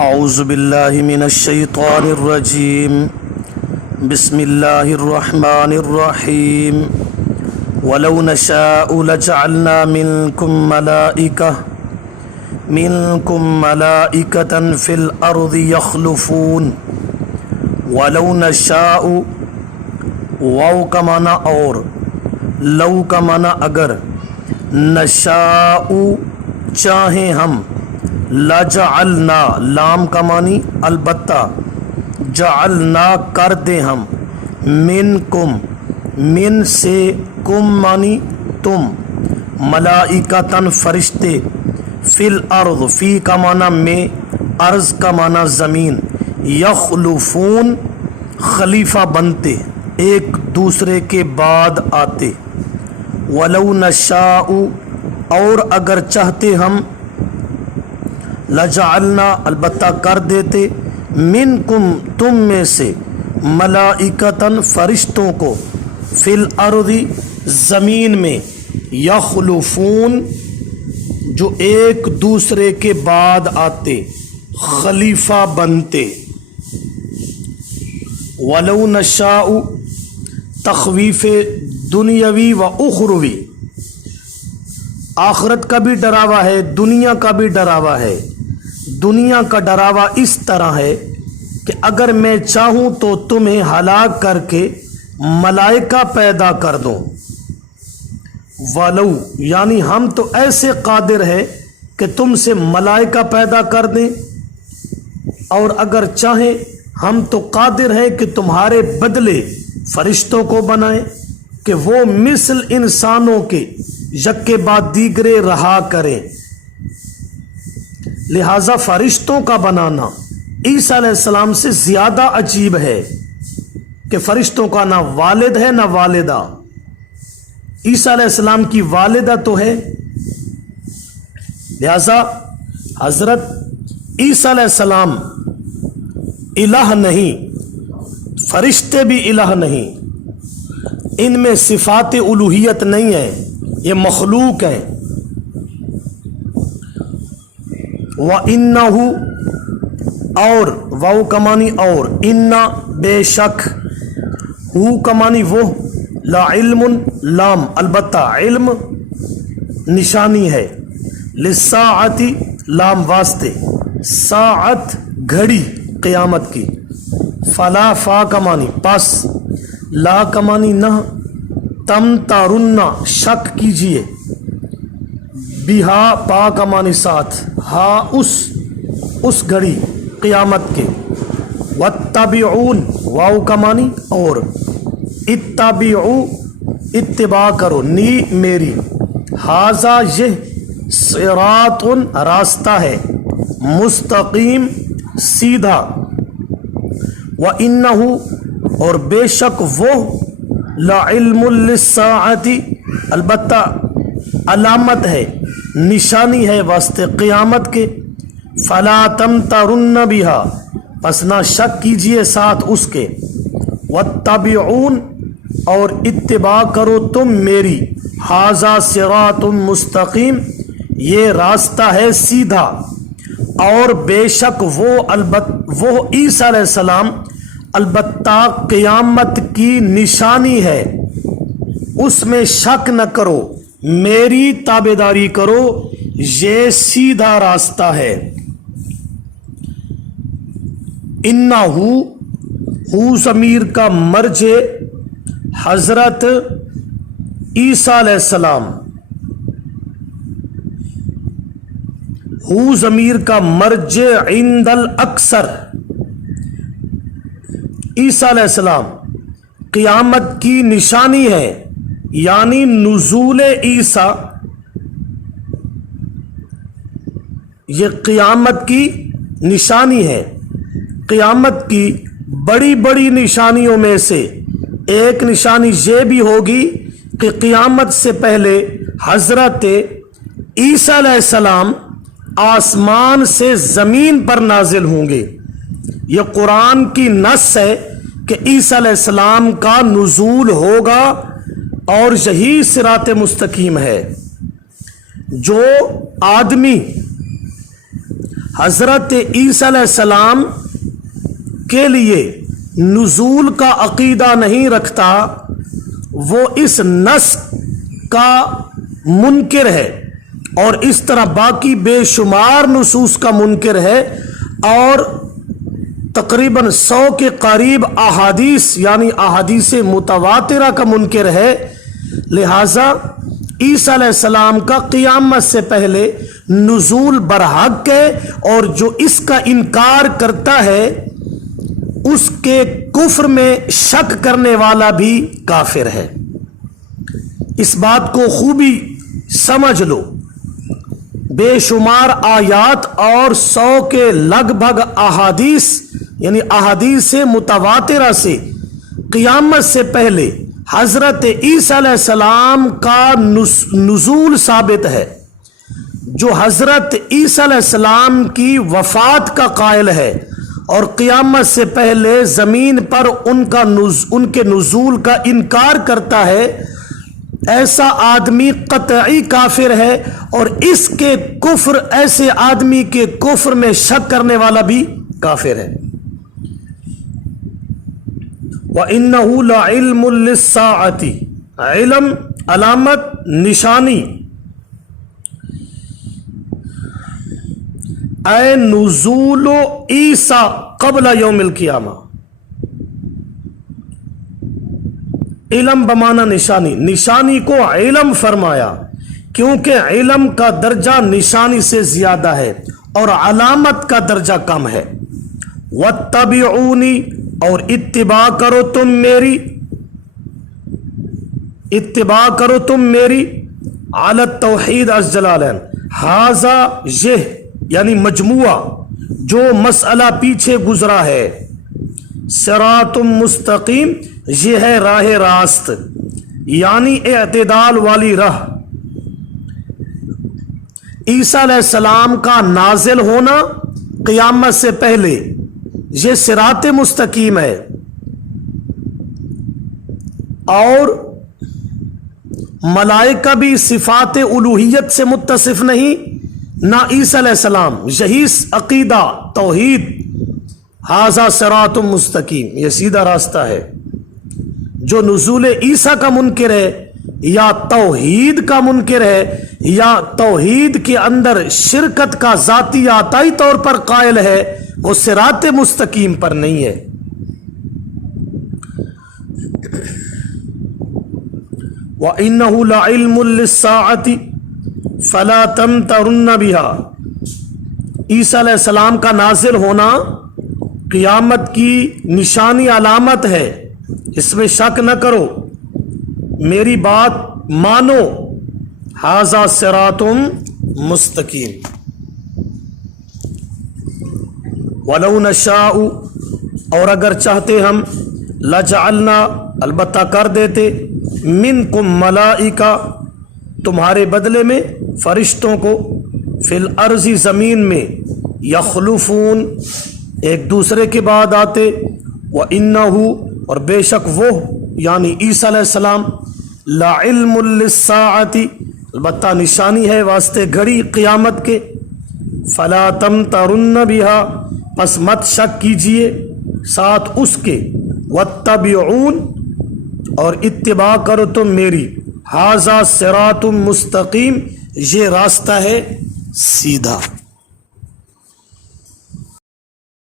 اعوذ باللہ من الشیطان الرجیم بسم اللہ الرحمن الرحیم ولو نشاء لجعلنا منکم ملائکۃ فی الارض یخلفون ولو نشاء واو کا معنی اور، لو کا معنی اگر، نشاء چاہیں ہم، لجعلنا لام کا معنی البتہ، جعلنا کر دیں ہم، منکم من سے، کم معنی تم، ملائکتن فرشتے، فی الارض فی کا معنی میں، ارض کا معنی زمین، یخلفون خلیفہ بنتے، ایک دوسرے کے بعد آتے، ولو نشاء اور اگر چاہتے ہم، لجعلنا البتہ کر دیتے، منکم تم میں سے، ملائکتن فرشتوں کو، فی الارض زمین میں، یخلفون جو ایک دوسرے کے بعد آتے، خلیفہ بنتے۔ ولو نشاء تخویف دنیاوی و اخروی، آخرت کا بھی ڈراوا ہے، دنیا کا بھی ڈراوا ہے۔ دنیا کا ڈراوا اس طرح ہے کہ اگر میں چاہوں تو تمہیں ہلاک کر کے ملائکہ پیدا کر دوں، ولو یعنی ہم تو ایسے قادر ہے کہ تم سے ملائکہ پیدا کر دیں، اور اگر چاہیں ہم تو قادر ہے کہ تمہارے بدلے فرشتوں کو بنائیں کہ وہ مثل انسانوں کے یک کے بعد دیگرے رہا کریں۔ لہذا فرشتوں کا بنانا عیسیٰ علیہ السلام سے زیادہ عجیب ہے کہ فرشتوں کا نہ والد ہے نہ والدہ۔ عیسیٰ علیہ السلام کی والدہ تو ہے، لہذا حضرت عیسیٰ علیہ السلام الہ نہیں، فرشتے بھی الہ نہیں، ان میں صفات الوہیت نہیں ہے، یہ مخلوق ہیں۔ وَإِنَّهُ اور، واو کا معنی اور، اِنَّ بے شک، ہو کا معنی وہ، لَعِلْمٌ لام البتہ، علم نشانی ہے، لِلسَّاعَةِ لام واسطے، ساعت گھڑی قیامت کی، فلا فا کا معنی پس، لا کا معنی نہ، تمترن شک کیجئے، بہا پا کا معنی ساتھ، ہا اس گھڑی قیامت کے، واتبعون واو کا معنی اور، اتبعو اتباع کرو، نی میری، ہاذا یہ، صراط راستہ ہے، مستقیم سیدھا، وَإِنَّهُ اور بے شک وہ، لَعِلْمٌ لِلسَّاعَةِ البتہ علامت ہے، نشانی ہے واسطے قیامت کے، فَلَا تَمْتَرُنَّ بِهَا پس نہ شک کیجئے ساتھ اس کے، وَاتَّبِعُونَ اور اتباع کرو تم میری، ہَذَا صِرَاطٌ مستقیم یہ راستہ ہے سیدھا، اور بے شک وہ عیسیٰ علیہ السلام البتہ قیامت کی نشانی ہے، اس میں شک نہ کرو، میری تابعداری کرو، یہ سیدھا راستہ ہے۔ انہو ہو ضمیر کا مرجع حضرت عیسیٰ علیہ السلام، ہو ضمیر کا مرجع عند الاکثر، عیسیٰ علیہ السلام قیامت کی نشانی ہے، یعنی نزول عیسیٰ یہ قیامت کی نشانی ہے۔ قیامت کی بڑی بڑی نشانیوں میں سے ایک نشانی یہ بھی ہوگی کہ قیامت سے پہلے حضرت عیسیٰ علیہ السلام آسمان سے زمین پر نازل ہوں گے۔ یہ قرآن کی نص ہے کہ عیسیٰ علیہ السلام کا نزول ہوگا، اور یہی صراط مستقیم ہے۔ جو آدمی حضرت عیسیٰ علیہ السلام کے لیے نزول کا عقیدہ نہیں رکھتا وہ اس نسخ کا منکر ہے، اور اس طرح باقی بے شمار نصوص کا منکر ہے، اور تقریباً 100 کے قریب احادیث یعنی احادیث متواترہ کا منکر ہے۔ لہٰذا عیسیٰ علیہ السلام کا قیامت سے پہلے نزول برحق ہے، اور جو اس کا انکار کرتا ہے اس کے کفر میں شک کرنے والا بھی کافر ہے۔ اس بات کو خوبی سمجھ لو، بے شمار آیات اور 100 کے لگ بھگ احادیث یعنی احادیث متواترہ سے قیامت سے پہلے حضرت عیسیٰ علیہ السلام کا نزول ثابت ہے۔ جو حضرت عیسیٰ علیہ السلام کی وفات کا قائل ہے اور قیامت سے پہلے زمین پر ان کے نزول کا انکار کرتا ہے، ایسا آدمی قطعی کافر ہے، اور اس کے کفر ایسے آدمی کے کفر میں شک کرنے والا بھی کافر ہے۔ وَإِنَّهُ لَعِلْمٌ لِلسَّاعَةِ، علم علامت نشانی، اے نزول عیسیٰ قبل یوم القیامہ، علم بمانا نشانی، نشانی کو علم فرمایا کیونکہ علم کا درجہ نشانی سے زیادہ ہے اور علامت کا درجہ کم ہے۔ وَاتَّبِعُونِ، اور اتباع کرو تم میری، اتباع کرو تم میری، علی التوحید عز جلالہ، ھذا یہ یعنی مجموعہ جو مسئلہ پیچھے گزرا ہے، صراط مستقیم یہ ہے راہ راست یعنی اعتدال والی راہ۔ عیسیٰ علیہ السلام کا نازل ہونا قیامت سے پہلے یہ صراط مستقیم ہے، اور ملائکہ بھی صفات الوہیت سے متصف نہیں، نہ عیسیٰ علیہ السلام، یہی عقیدہ توحید، ھذا صراط مستقیم، یہ سیدھا راستہ ہے۔ جو نزول عیسیٰ کا منکر ہے یا توحید کا منکر ہے یا توحید کے اندر شرکت کا ذاتی عطائی طور پر قائل ہے، وہ صراط مستقیم پر نہیں ہے۔ وَإِنَّهُ لَعِلْمٌ لِلسَّاعَةِ فَلَا تَمْتَرُنَّ بِهَا، عیسیٰ علیہ السلام کا نازل ہونا قیامت کی نشانی علامت ہے، اس میں شک نہ کرو، میری بات مانو، ھذا صراط مستقیم۔ وَلَوْ نَشَاءُ، اور اگر چاہتے ہم، لَجَعَلْنَا، البتہ کر دیتے، مِنْکُمْ مَلَائِکَہ، تمہارے بدلے میں فرشتوں کو، فی الارض زمین میں، یخلفون ایک دوسرے کے بعد آتے، وَإِنَّهُ اور بے شک وہ یعنی عیسیٰ علیہ السلام، لَعِلْمٌ لِلسَّاعَةِ البتہ نشانی ہے واسطے گھڑی قیامت کے، فَلَا تَمْتَرُنَّ بِهَا پس مت شک کیجئے ساتھ اس کے، وَاتَّبِعُونَ اور اتباع کرو تم میری، ھذا صراط مستقیم یہ راستہ ہے سیدھا۔